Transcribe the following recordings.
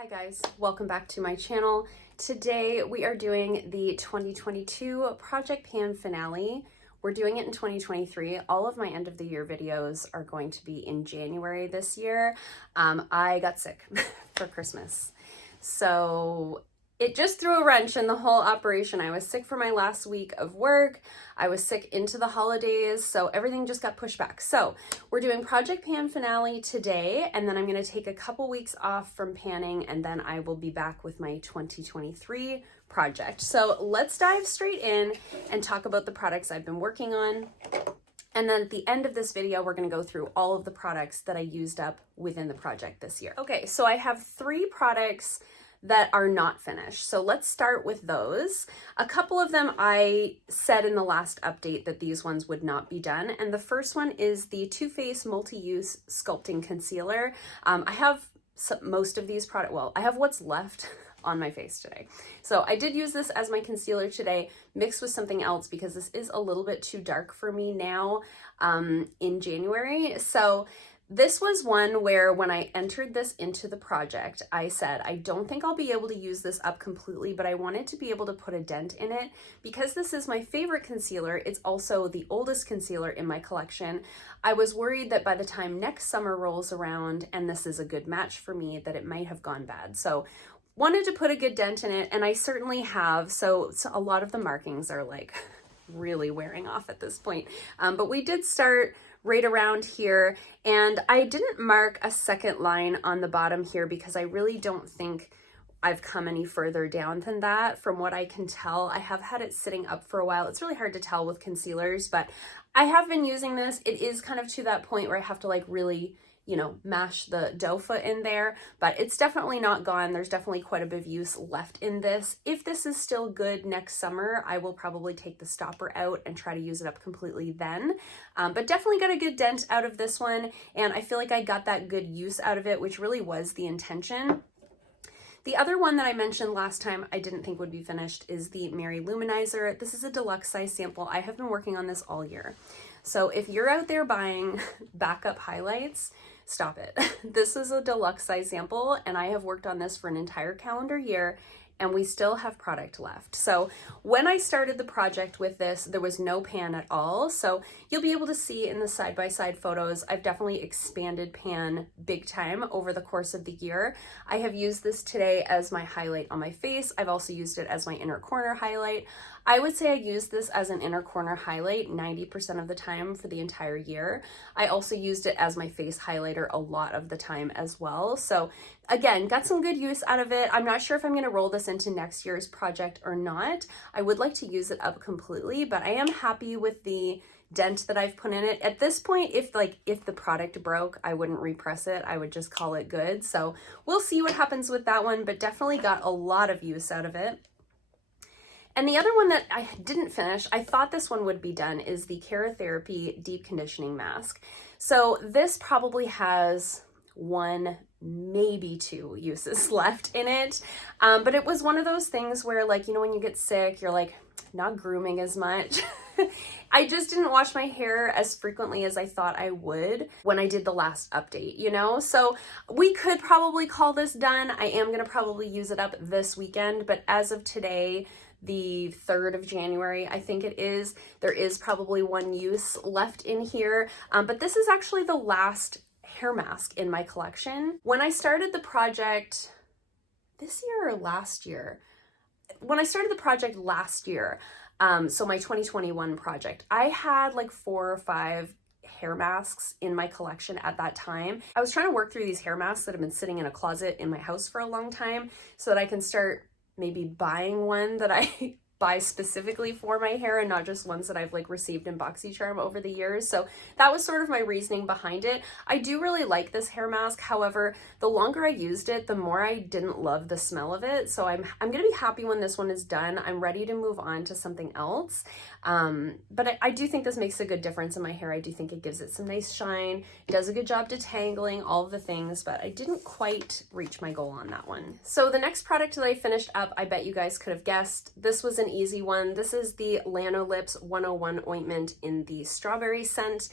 Hi guys, welcome back to my channel. Today we are doing the 2022 Project Pan finale. We're doing it in 2023. All of my end of the year videos are going to be in January this year. I got sick for Christmas, so it just threw a wrench in the whole operation. I was sick for my last week of work. I was sick into the holidays, so everything just got pushed back. So we're doing Project Pan finale today, and then I'm gonna take a couple weeks off from panning, and then I will be back with my 2023 project. So let's dive straight in and talk about the products I've been working on. And then at the end of this video, we're gonna go through all of the products that I used up within the project this year. Okay, so I have 3 products that are not finished. So let's start with those. A couple of them I said in the last update that these ones would not be done. And the first one is the Too Faced Multi-Use Sculpting Concealer. I have most of these products, well, I have what's left on my face today. So I did use this as my concealer today, mixed with something else because this is a little bit too dark for me now in January. So this was one where when I entered this into the project, I said, I don't think I'll be able to use this up completely, but I wanted to be able to put a dent in it. Because this is my favorite concealer, it's also the oldest concealer in my collection. I was worried that by the time next summer rolls around, and this is a good match for me, that it might have gone bad. So wanted to put a good dent in it, and I certainly have. So a lot of the markings are like really wearing off at this point. But we did start right around here, and I didn't mark a second line on the bottom here because I really don't think I've come any further down than that. From what I can tell, I have had it sitting up for a while. It's really hard to tell with concealers, but I have been using this. It is kind of to that point where I have to like really, you know, mash the dough foot in there, but it's definitely not gone. There's definitely quite a bit of use left in this. If this is still good next summer, I will probably take the stopper out and try to use it up completely then. But definitely got a good dent out of this one, and I feel like I got that good use out of it, which really was the intention. The other one that I mentioned last time I didn't think would be finished is the Lou-manizer. This is a deluxe size sample. I have been working on this all year. So if you're out there buying backup highlights, stop it. This is a deluxe size sample, and I have worked on this for an entire calendar year, and we still have product left. So when I started the project with this, there was no pan at all. So you'll be able to see in the side-by-side photos, I've definitely expanded pan big time over the course of the year. I have used this today as my highlight on my face. I've also used it as my inner corner highlight. I would say I use this as an inner corner highlight 90% of the time for the entire year. I also used it as my face highlighter a lot of the time as well. So again, got some good use out of it. I'm not sure if I'm gonna roll this into next year's project or not. I would like to use it up completely, but I am happy with the dent that I've put in it. At this point, if the product broke, I wouldn't repress it. I would just call it good. So we'll see what happens with that one, but definitely got a lot of use out of it. And the other one that I didn't finish, I thought this one would be done, is the Keratherapy Deep Conditioning Mask. So this probably has 1, maybe 2 uses left in it. But it was one of those things where, like, you know, when you get sick, you're like not grooming as much. I just didn't wash my hair as frequently as I thought I would when I did the last update, you know? So we could probably call this done. I am gonna probably use it up this weekend, but as of today, the 3rd of January, I think it is, there is probably 1 use left in here. But this is actually the last hair mask in my collection. When I started the project this year or last year, when I started the project last year, so my 2021 project, I had like 4 or 5 hair masks in my collection at that time. I was trying to work through these hair masks that have been sitting in a closet in my house for a long time so that I can start maybe buying one that I buy specifically for my hair and not just ones that I've like received in BoxyCharm over the years. So that was sort of my reasoning behind it. I do really like this hair mask. However, the longer I used it, the more I didn't love the smell of it. So I'm gonna be happy when this one is done. I'm ready to move on to something else. But I do think this makes a good difference in my hair. I do think it gives it some nice shine. It does a good job detangling, all of the things, but I didn't quite reach my goal on that one. So the next product that I finished up, I bet you guys could have guessed. This was an easy one. This is the Lanolips 101 ointment in the strawberry scent.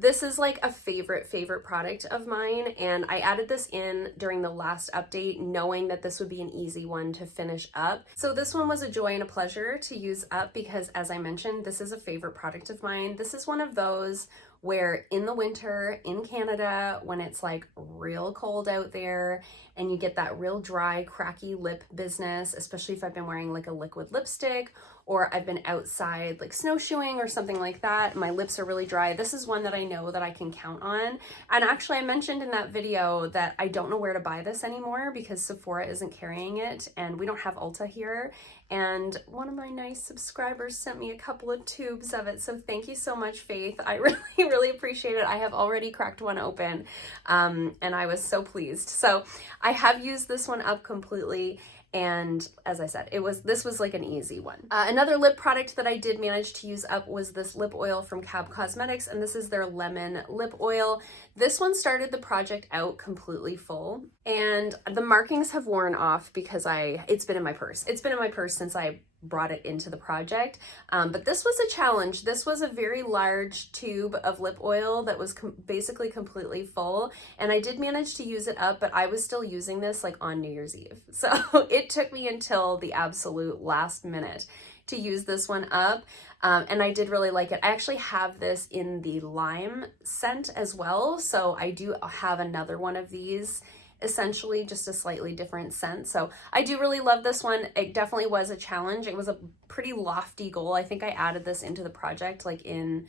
This is like a favorite product of mine, and I added this in during the last update knowing that this would be an easy one to finish up. So this one was a joy and a pleasure to use up because, as I mentioned, this is a favorite product of mine. This is one of those where in the winter in Canada, when it's like real cold out there and you get that real dry, cracky lip business, especially if I've been wearing like a liquid lipstick or I've been outside like snowshoeing or something like that, my lips are really dry. This is one that I know that I can count on. And actually I mentioned in that video that I don't know where to buy this anymore because Sephora isn't carrying it and we don't have Ulta here. And one of my nice subscribers sent me a couple of tubes of it. So thank you so much, Faith. I really appreciate it. I have already cracked one open and I was so pleased. So I have used this one up completely. And as I said, this was like an easy one. Another lip product that I did manage to use up was this lip oil from Cab Cosmetics, and this is their lemon lip oil. This one started the project out completely full, and the markings have worn off because it's been in my purse. It's been in my purse since I brought it into the project, but this was a challenge. This was a very large tube of lip oil that was basically completely full, and I did manage to use it up, but I was still using this like on New Year's Eve. So it took me until the absolute last minute to use this one up. And I did really like it. I actually have this in the lime scent as well. So I do have another one of these, essentially just a slightly different scent. So I do really love this one. It definitely was a challenge. It was a pretty lofty goal. I think I added this into the project like in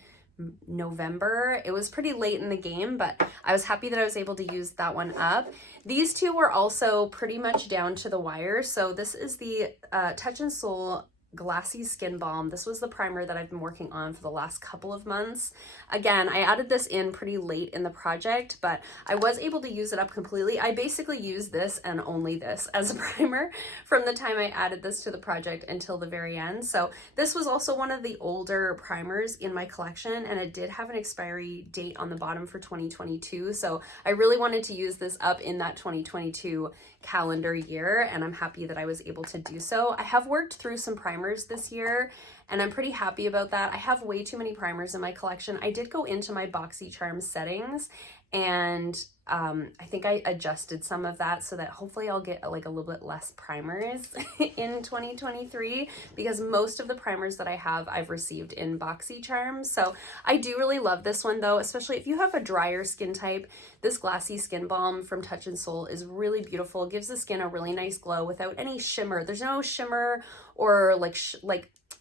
November. It was pretty late in the game, but I was happy that I was able to use that one up. These two were also pretty much down to the wire. So this is the Touch and Soul Glassy Skin Balm. This was the primer that I've been working on for the last couple of months. Again, I added this in pretty late in the project, but I was able to use it up completely. I basically used this and only this as a primer from the time I added this to the project until the very end. So this was also one of the older primers in my collection, and it did have an expiry date on the bottom for 2022. So I really wanted to use this up in that 2022 calendar year, and I'm happy that I was able to do so. I have worked through some primers this year, and I'm pretty happy about that. I have way too many primers in my collection. I did go into my BoxyCharm settings, and I think I adjusted some of that so that hopefully I'll get like a little bit less primers in 2023, because most of the primers that I have I've received in BoxyCharm. So I do really love this one though, especially if you have a drier skin type. This Glassy Skin Balm from Touch and Soul is really beautiful. It gives the skin a really nice glow without any shimmer. There's no shimmer or like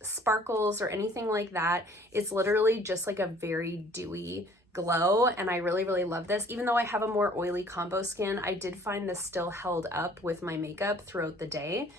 sparkles or anything like that. It's literally just like a very dewy glow, and I really love this. Even though I have a more oily combo skin, I did find this still held up with my makeup throughout the day.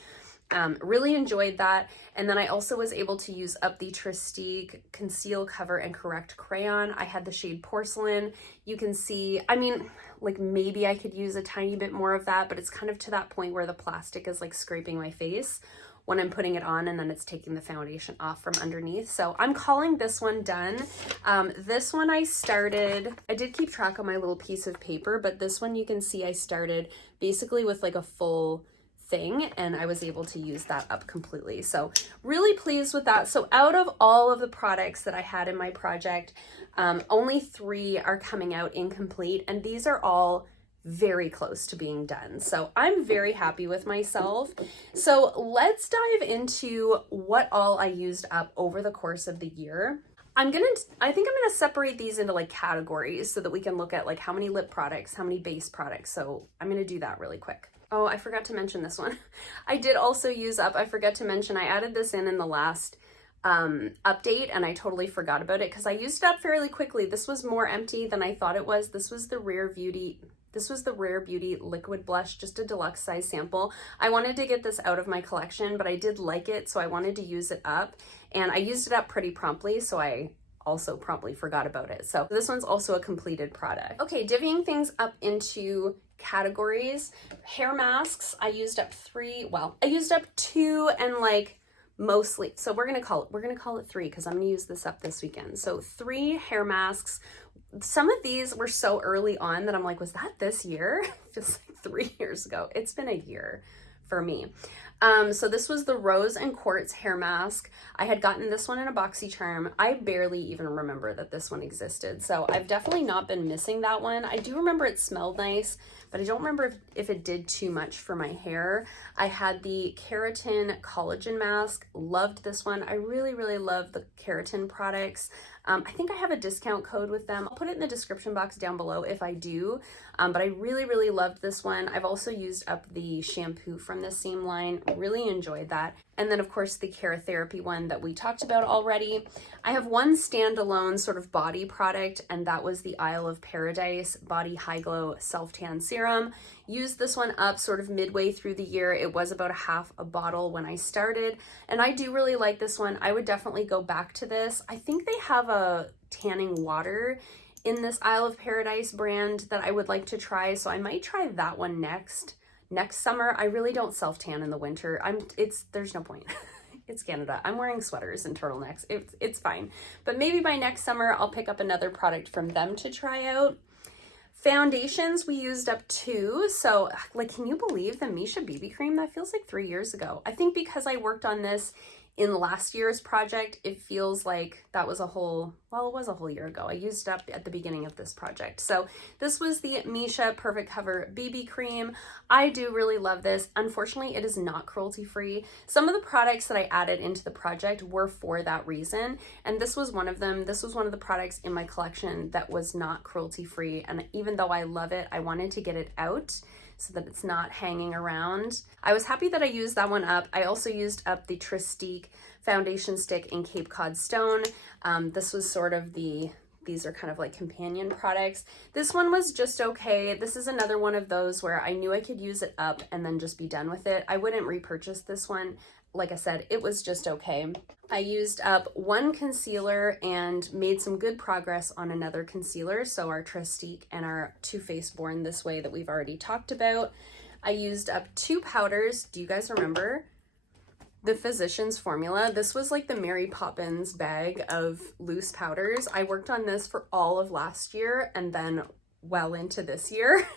Really enjoyed that. And then I also was able to use up the Trestique Conceal, Cover, and Correct Crayon. I had the shade Porcelain. You can see, I mean, like maybe I could use a tiny bit more of that, but it's kind of to that point where the plastic is like scraping my face when I'm putting it on, and then it's taking the foundation off from underneath. So I'm calling this one done. This one I did keep track on my little piece of paper, but this one you can see I started basically with like a full thing, and I was able to use that up completely. So really pleased with that. So out of all of the products that I had in my project, only 3 are coming out incomplete, and these are all very close to being done. So I'm very happy with myself. So let's dive into what all I used up over the course of the year. I think I'm gonna separate these into like categories so that we can look at like how many lip products, how many base products. So I'm gonna do that really quick. Oh, I forgot to mention this one. I did also use up, I forgot to mention, I added this in the last update, and I totally forgot about it because I used it up fairly quickly. This was more empty than I thought it was. This was the Rare Beauty Liquid Blush, just a deluxe size sample. I wanted to get this out of my collection, but I did like it, so I wanted to use it up, and I used it up pretty promptly, so I also promptly forgot about it. So this one's also a completed product. Okay, divvying things up into categories. Hair masks, I used up 3. Well, I used up 2 and like mostly, so we're gonna call it 3 because I'm gonna use this up this weekend. So 3 hair masks. Some of these were so early on that I'm like, was that this year? It feels like 3 years ago. It's been a year for me. So this was the Roze and Quartz hair mask. I had gotten this one in a BoxyCharm. I barely even remember that this one existed. So I've definitely not been missing that one. I do remember it smelled nice, but I don't remember if it did too much for my hair. I had the Keratin collagen mask. Loved this one. I really, really love the Keratin products. I think I have a discount code with them. I'll put it in the description box down below if I do, but I really, really loved this one. I've also used up the shampoo from this same line. Really enjoyed that. And then of course the Keratherapy one that we talked about already. I have one standalone sort of body product, and that was the Isle of Paradise Body Hyglo Self Tan Serum. Used this one up sort of midway through the year. It was about half a bottle when I started, and I do really like this one. I would definitely go back to this. I think they have a tanning water in this Isle of Paradise brand that I would like to try, so I might try that one next summer. I really don't self tan in the winter. There's no point. It's Canada. I'm wearing sweaters and turtlenecks. It's fine. But maybe by next summer I'll pick up another product from them to try out. Foundations, we used up 2. So like, can you believe the Missha BB Cream? That feels like 3 years ago. I think because I worked on this in last year's project, it feels like that was it was a whole year ago. I used it up at the beginning of this project. So this was the Missha Perfect Cover BB Cream. I do really love this. Unfortunately, it is not cruelty free. Some of the products that I added into the project were for that reason, and this was one of them. This was one of the products in my collection that was not cruelty free, and even though I love it, I wanted to get it out so that it's not hanging around. I was happy that I used that one up. I also used up the Trestique foundation stick in Cape Cod Stone. This was sort of these are kind of like companion products. This one was just okay. This is another one of those where I knew I could use it up and then just be done with it. I wouldn't repurchase this one. Like I said, it was just okay. I used up one concealer and made some good progress on another concealer. So our Trestique and our Too Faced Born This Way that we've already talked about. I used up 2 powders. Do you guys remember? The Physicians Formula. This was like the Mary Poppins bag of loose powders. I worked on this for all of last year and then well into this year.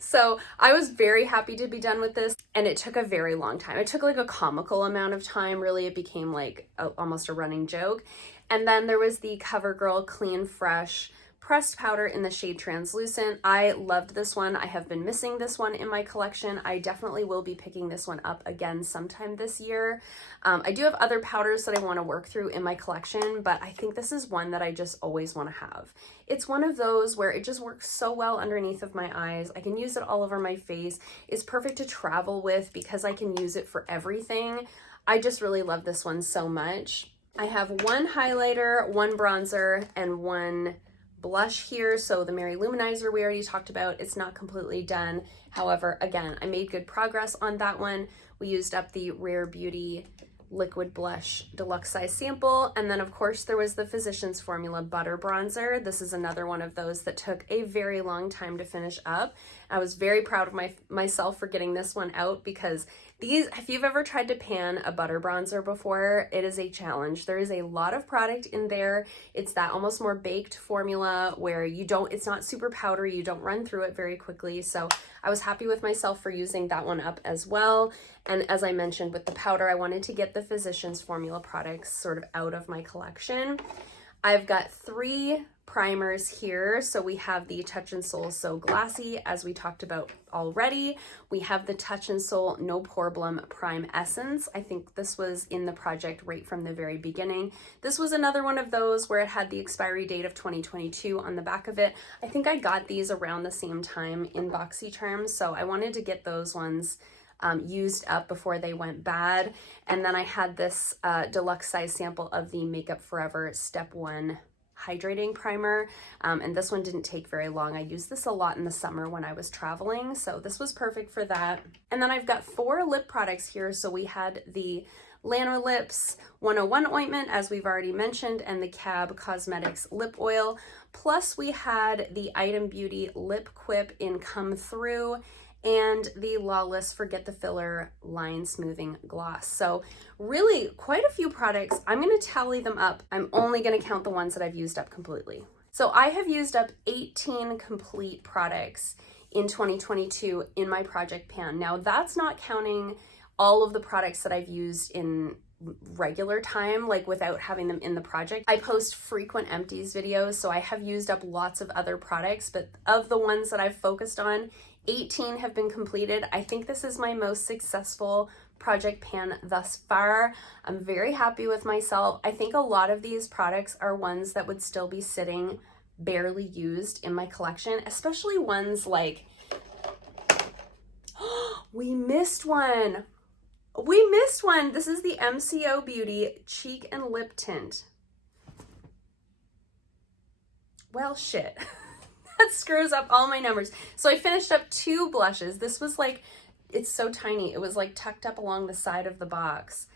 So I was very happy to be done with this, and it took a very long time. It took like a comical amount of time, really. It became like almost a running joke. And then there was the Covergirl Clean Fresh pressed powder in the shade Translucent. I loved this one. I have been missing this one in my collection. I definitely will be picking this one up again sometime this year. I do have other powders that I want to work through in my collection, but I think this is one that I just always want to have. It's one of those where it just works so well underneath of my eyes. I can use it all over my face. It's perfect to travel with because I can use it for everything. I just really love this one so much. I have one highlighter, one bronzer, and one blush here. So the Mary Lou-manizer we already talked about. It's not completely done. However, again, I made good progress on that one. We used up the Rare Beauty liquid blush deluxe size sample, and then of course there was the Physicians Formula butter bronzer. This is another one of those that took a very long time to finish up. I was very proud of myself for getting this one out, because if you've ever tried to pan a butter bronzer before, it is a challenge. There is a lot of product in there. It's that almost more baked formula where it's not super powdery, you don't run through it very quickly. So I was happy with myself for using that one up as well. And as I mentioned with the powder, I wanted to get the Physicians Formula products sort of out of my collection. I've got 3 primers here. So we have the Touch in Sol So Glassy, as we talked about already. We have the Touch in Sol No Poreblem Prime Essence. I think this was in the project right from the very beginning. This was another one of those where it had the expiry date of 2022 on the back of it. I think I got these around the same time in BoxyCharm, so I wanted to get those ones used up before they went bad. And then I had this deluxe size sample of the Makeup Forever Step 1 Hydrating Primer, and this one didn't take very long. I used this a lot in the summer when I was traveling, so this was perfect for that. And then I've got 4 lip products here. So we had the Lanolips 101 Ointment, as we've already mentioned, and the Cab Cosmetics Lip Oil, plus we had the Item Beauty Lip Quip in Come Through, and the Lawless Forget the Filler Line Smoothing Gloss. So really quite a few products. I'm going to tally them up. I'm only going to count the ones that I've used up completely. So I have used up 18 complete products in 2022 in my project pan. Now that's not counting all of the products that I've used in regular time, like without having them in the project. I post frequent empties videos, so I have used up lots of other products, but of the ones that I've focused on, 18 have been completed. I think this is my most successful project pan thus far. I'm very happy with myself. I think a lot of these products are ones that would still be sitting barely used in my collection, especially ones like, we missed one. We missed one. This is the MCO Beauty Cheek and Lip Tint. Well, shit. That screws up all my numbers. So I finished up 2 blushes. This was like, it's so tiny. It was like tucked up along the side of the box.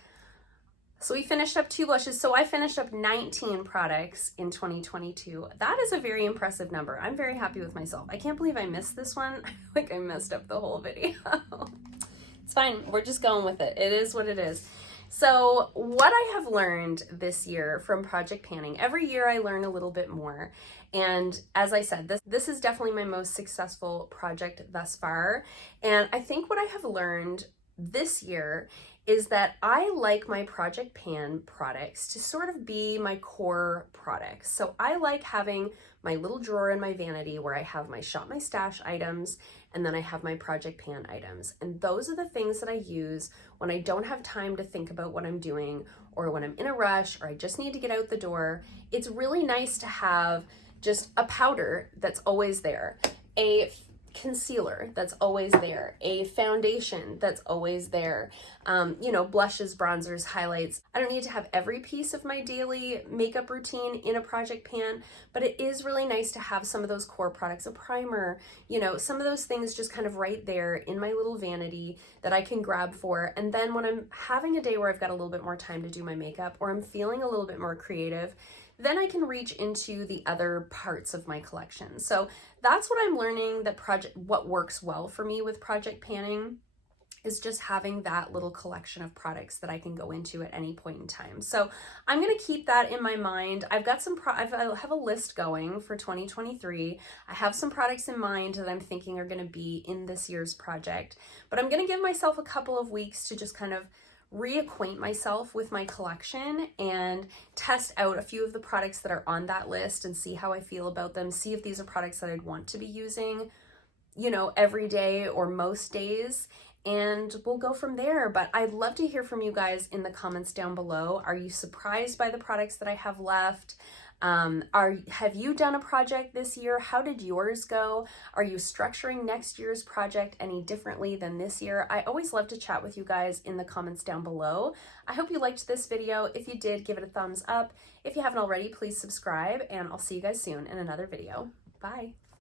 So we finished up 2 blushes. So I finished up 19 products in 2022. That is a very impressive number. I'm very happy with myself. I can't believe I missed this one. Like I messed up the whole video. It's fine. We're just going with it. It is what it is. So what I have learned this year from project panning, every year I learn a little bit more. And as I said, this is definitely my most successful project thus far. And I think what I have learned this year is that I like my project pan products to sort of be my core products. So I like having my little drawer in my vanity where I have my Shop My Stash items, and then I have my project pan items. And those are the things that I use when I don't have time to think about what I'm doing, or when I'm in a rush, or I just need to get out the door. It's really nice to have just a powder that's always there, a concealer that's always there, a foundation that's always there, you know, blushes, bronzers, highlights. I don't need to have every piece of my daily makeup routine in a project pan, but it is really nice to have some of those core products, a primer, you know, some of those things just kind of right there in my little vanity that I can grab for. And then when I'm having a day where I've got a little bit more time to do my makeup, or I'm feeling a little bit more creative, then I can reach into the other parts of my collection. So that's what I'm learning, that what works well for me with project panning is just having that little collection of products that I can go into at any point in time. So I'm gonna keep that in my mind. I've got some, I have a list going for 2023. I have some products in mind that I'm thinking are gonna be in this year's project, but I'm gonna give myself a couple of weeks to just kind of reacquaint myself with my collection and test out a few of the products that are on that list and see how I feel about them, see if these are products that I'd want to be using, you know, every day or most days, and we'll go from there. But I'd love to hear from you guys in the comments down below. Are you surprised by the products that I have left? Have you done a project this year? How did yours go? Are you structuring next year's project any differently than this year? I always love to chat with you guys in the comments down below. I hope you liked this video. If you did, give it a thumbs up. If you haven't already, please subscribe, and I'll see you guys soon in another video. Bye.